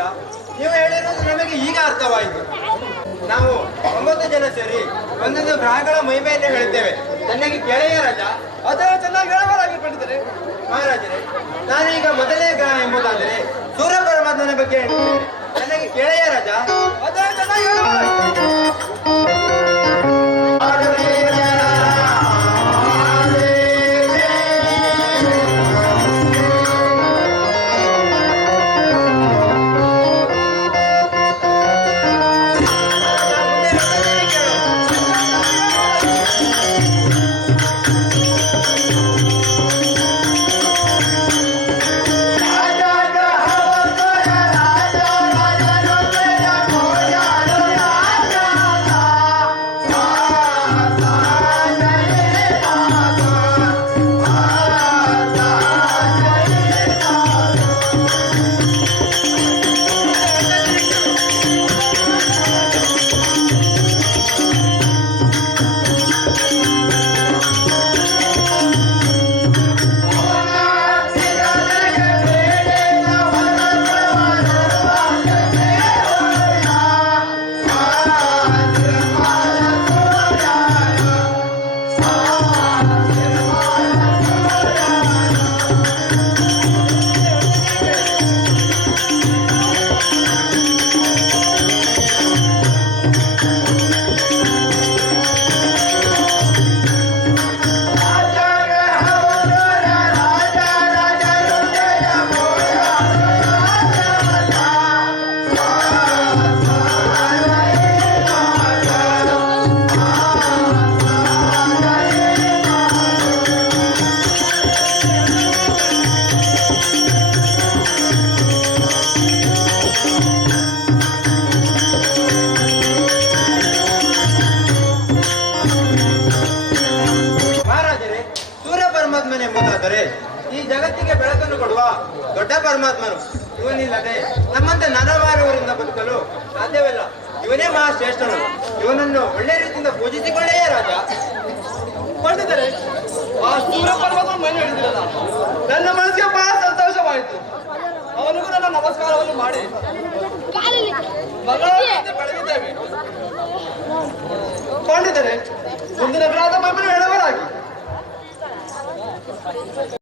ರಾಜ, ನೀವು ಹೇಳಿರೋದು ನಮಗೆ ಈಗ ಅರ್ಥವಾಯಿತು. ನಾವು 9 ಜನ ಸೇರಿ ಒಂದೊಂದು ಗ್ರಹಗಳ ಮಹಿಮೆಯನ್ನು ಹೇಳುತ್ತೇವೆ. ನನಗೆ ಕೇಳೆಯ ರಾಜ. ಅದೇ ಚೆನ್ನಾಗಿ ಹೇಳಬಾರಾಗಿ ಪಂಡಿತರೆ. ಮಹಾರಾಜರೇ, ನಾನು ಈಗ ಮೊದಲನೇ ಗ್ರಹ ಎಂಬುದಾದರೆ ಸೂರ್ಯ ಪರಮಾತ್ಮನ ಬಗ್ಗೆ ಹೇಳ್ತೇನೆ. ನನಗೆ ಕೇಳೆಯ ರಾಜ. ಅದೇ ಚೆನ್ನಾಗಿ ಹೇಳಬಾರಾಗಿ. ಎಂಬುದಾದರೆ ಈ ಜಗತ್ತಿಗೆ ಬೆಳಕನ್ನು ಕೊಡುವ ದೊಡ್ಡ ಪರಮಾತ್ಮನು ಇವನಿಲ್ಲದೆ ನಮ್ಮಂತೆ ನರವಾರುವರಿಂದ ಬದುಕಲು ಸಾಧ್ಯವಿಲ್ಲ. ಇವನೇ ಮಹಾಶ್ರೇಷ್ಠನು. ಇವನನ್ನು ಒಳ್ಳೆ ರೀತಿಯಿಂದ ಪೂಜಿಸಿಕೊಳ್ಳೇ ರಾಜ. ಪಂಡಿತರೆ, ಆ ಸೂರ್ಯ ಪರ್ವತ ಮನೆ ಹಿಡಿದಿರಲ್ಲ, ನನ್ನ ಮನಸ್ಸಿಗೆ ಬಹಳ ಸಂತೋಷವಾಯಿತು. ಅವನಿಗೂ ನನ್ನ ನಮಸ್ಕಾರವನ್ನು ಮಾಡಿ ಮಗಳಂತೆ ಬೆಳೆದಿದ್ದೇವೆ. ಪಂಡಿತರೆ, ಮುಂದಿನ ಗ್ರಹದ ಮಹಿಮೆಯನ್ನು ಹೇಳಬಾರಾಗಿ.